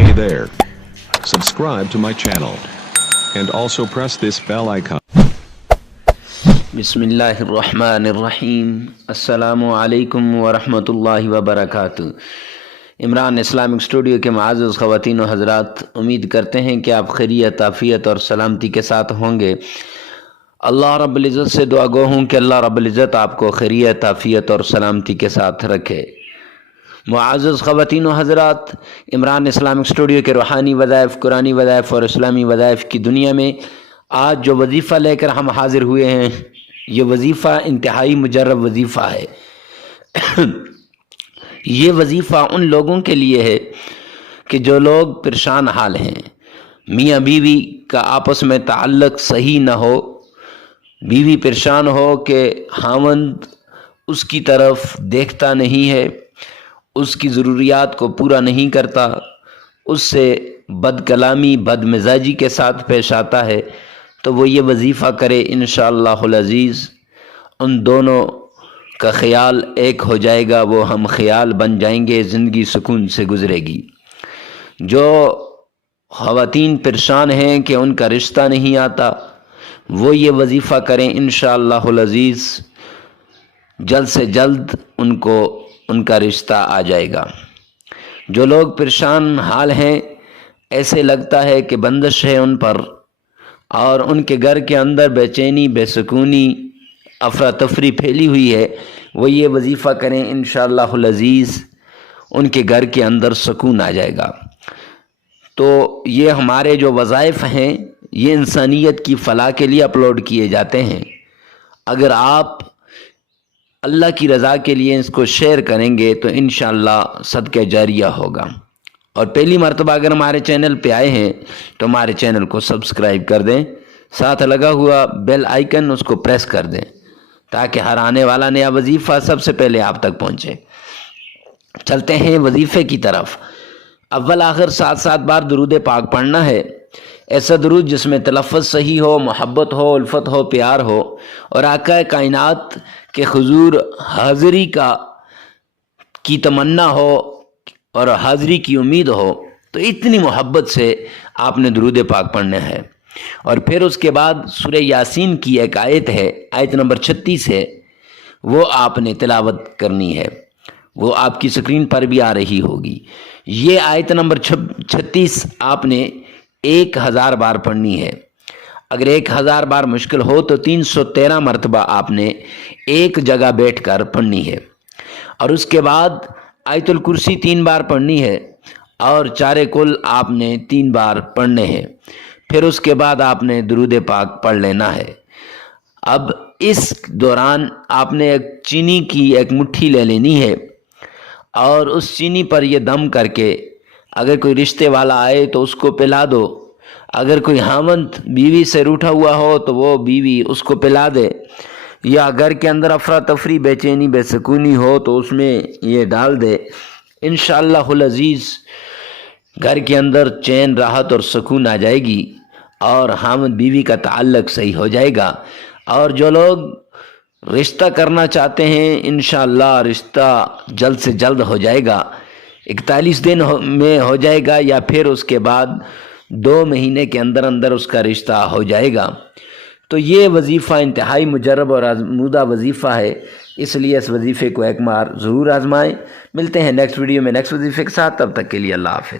Hey there. Subscribe to my channel. And also press this bell icon. बिस्मिल्लाहिर्रहमानिर्रहीम। अस्सलामु अलैकुम वरहमतुल्लाहि वबरकातुहू। इमरान इस्लामिक स्टूडियो के मुअज़्ज़ज़ ख़वातीन व हज़रात, उम्मीद करते हैं कि आप खैरियत, आफ़ियत और सलामती के साथ होंगे। अल्लाह रब्बुल इज़्ज़त से दुआ गो हूँ कि अल्लाह रब्बुल इज़्ज़त आपको खैरियत, आफ़ियत और सलामती के साथ रखे। मुअज़्ज़ज़ ख़वातीन व हज़रात, इमरान इस्लामिक स्टूडियो के रूहानी वज़ाइफ़, कुरानी वज़ाइफ़ और इस्लामी वज़ाइफ़ की दुनिया में आज जो वजीफ़ा लेकर हम हाज़िर हुए हैं, ये वजीफ़ा इंतहाई मुजर्रब वजीफ़ा है। ये वजीफ़ा उन लोगों के लिए है कि जो लोग परेशान हाल हैं, मियाँ बीवी का आपस में ताल्लुक़ सही न हो, बीवी परेशान हो कि खावंद उसकी तरफ देखता नहीं है, उसकी ज़रूरियात को पूरा नहीं करता, उससे बदकलामी, बदमिजाजी के साथ पेश आता है, तो वो ये वजीफ़ा करे। इंशाअल्लाहुल अज़ीज़ उन दोनों का ख़याल एक हो जाएगा, वो हम ख़याल बन जाएंगे, ज़िंदगी सुकून से गुज़रेगी। जो ख़वातीन परेशान हैं कि उनका रिश्ता नहीं आता, वो ये वजीफ़ा करें। इंशाअल्लाहुल अज़ीज़ जल्द से जल्द उनको उनका रिश्ता आ जाएगा। जो लोग परेशान हाल हैं, ऐसे लगता है कि बंदिश है उन पर और उनके घर के अंदर बेचैनी, बेसुकूनी, अफरा तफरी फैली हुई है, वो ये वजीफ़ा करें। इंशाअल्लाहुल अज़ीज़ उनके घर के अंदर सुकून आ जाएगा। तो ये हमारे जो वज़ाइफ़ हैं, ये इंसानियत की फ़लाह के लिए अपलोड किए जाते हैं। अगर आप अल्लाह की रज़ा के लिए इसको शेयर करेंगे तो इंशाअल्लाह सदक़े जारिया होगा। और पहली मरतबा अगर हमारे चैनल पे आए हैं तो हमारे चैनल को सब्सक्राइब कर दें, साथ लगा हुआ बेल आइकन उसको प्रेस कर दें, ताकि हर आने वाला नया वजीफ़ा सबसे पहले आप तक पहुँचे। चलते हैं वजीफ़े की तरफ। अव्वल आखिर 7 बार दुरूद पाक पढ़ना है। ऐसा दुरूद जिसमें तलफ़्फ़ुज़ सही हो, मोहब्बत हो, उल्फत हो, प्यार हो और आका कायनात के हुज़ूर हाज़िरी की तमन्ना हो और हाज़िरी की उम्मीद हो, तो इतनी मोहब्बत से आपने दुरूद पाक पढ़ना है। और फिर उसके बाद सूरह यासीन की एक आयत है, आयत नंबर 36 है, वो आपने तिलावत करनी है। वो आपकी स्क्रीन पर भी आ रही होगी। ये आयत नंबर 36 आपने 1000 बार पढ़नी है। अगर 1000 बार मुश्किल हो तो 313 मरतबा आपने एक जगह बैठकर पढ़नी है। और उसके बाद आयतुल कुर्सी 3 बार पढ़नी है और चारे कुल आपने 3 बार पढ़ने हैं। फिर उसके बाद आपने दुरूद पाक पढ़ लेना है। अब इस दौरान आपने एक चीनी की एक मुट्ठी ले लेनी है और उस चीनी पर यह दम करके अगर कोई रिश्ते वाला आए तो उसको पिला दो। अगर कोई हावंद बीवी से रूठा हुआ हो तो वो बीवी उसको पिला दे, या घर के अंदर अफरा तफरी, बेचैनी, बेसुकूनी हो तो उसमें ये डाल दे। इंशाअल्लाहुल अज़ीज़ घर के अंदर चैन, राहत और सुकून आ जाएगी और हावंद बीवी का ताल्लुक़ सही हो जाएगा। और जो लोग रिश्ता करना चाहते हैं, इंशाअल्लाह रिश्ता जल्द से जल्द हो जाएगा। 41 दिन में हो जाएगा या फिर उसके बाद 2 महीने के अंदर अंदर उसका रिश्ता हो जाएगा। तो ये वजीफ़ा इंतहाई मुजर्रब और आज़मूदा वजीफ़ा है, इसलिए इस वजीफ़े को एक बार ज़रूर आजमाएं। मिलते हैं नेक्स्ट वीडियो में नेक्स्ट वजीफ़े के साथ। तब तक के लिए अल्लाह हाफ़िज़।